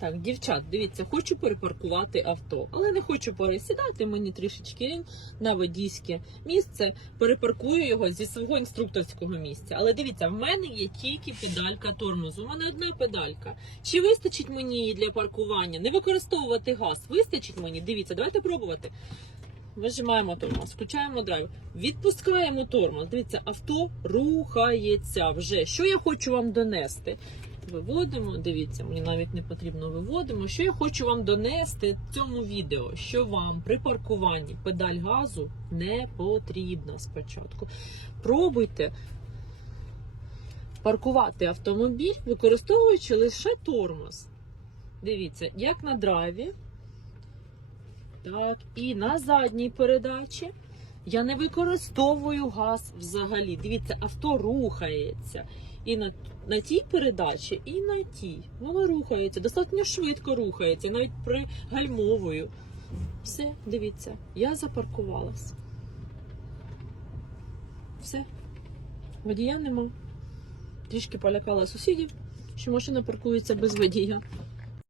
Так, дівчат, дивіться, хочу перепаркувати авто, але не хочу пересідати. Мені трішечки лінь на водійське місце. Перепаркую його зі свого інструкторського місця. Але дивіться, в мене є тільки педалька тормозу. У мене одна педалька. Чи вистачить мені її для паркування? Не використовувати газ. Вистачить мені? Дивіться, давайте пробувати. Вижимаємо тормоз, включаємо драйв, відпускаємо тормоз. Дивіться, авто рухається вже. Що я хочу вам донести? Виводимо, дивіться, мені навіть не потрібно виводимо. Що я хочу вам донести в цьому відео? Що вам при паркуванні педаль газу не потрібна спочатку. Пробуйте паркувати автомобіль, використовуючи лише тормоз. Дивіться, як на драйві, так, і на задній передачі. Я не використовую газ взагалі. Дивіться, авто рухається. І на, на тій передачі, і на тій. Воно рухається, достатньо швидко рухається, навіть при гальмовою. Все, дивіться, я запаркувалась. Все. Водія нема. Трішки полякала сусідів, що машина паркується без водія.